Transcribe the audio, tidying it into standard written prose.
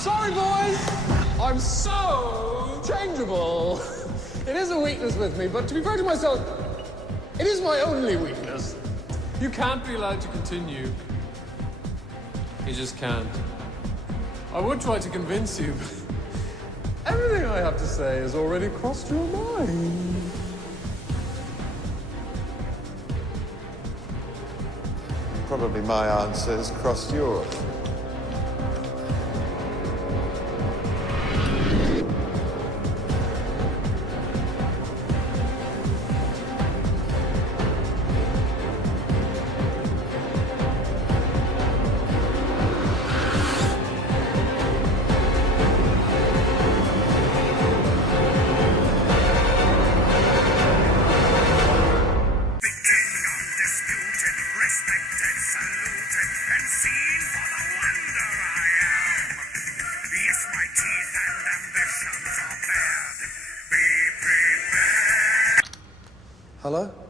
Sorry, boys. I'm so changeable. It is a weakness with me, but to be fair to myself, it is my only weakness. You can't be allowed to continue. You just can't. I would try to convince you, but Everything I have to say has already crossed your mind. Probably my answers crossed yours. Respected, saluted, and seen for the wonder I am. Yes, my teeth and ambitions are bared. Be prepared. Hello?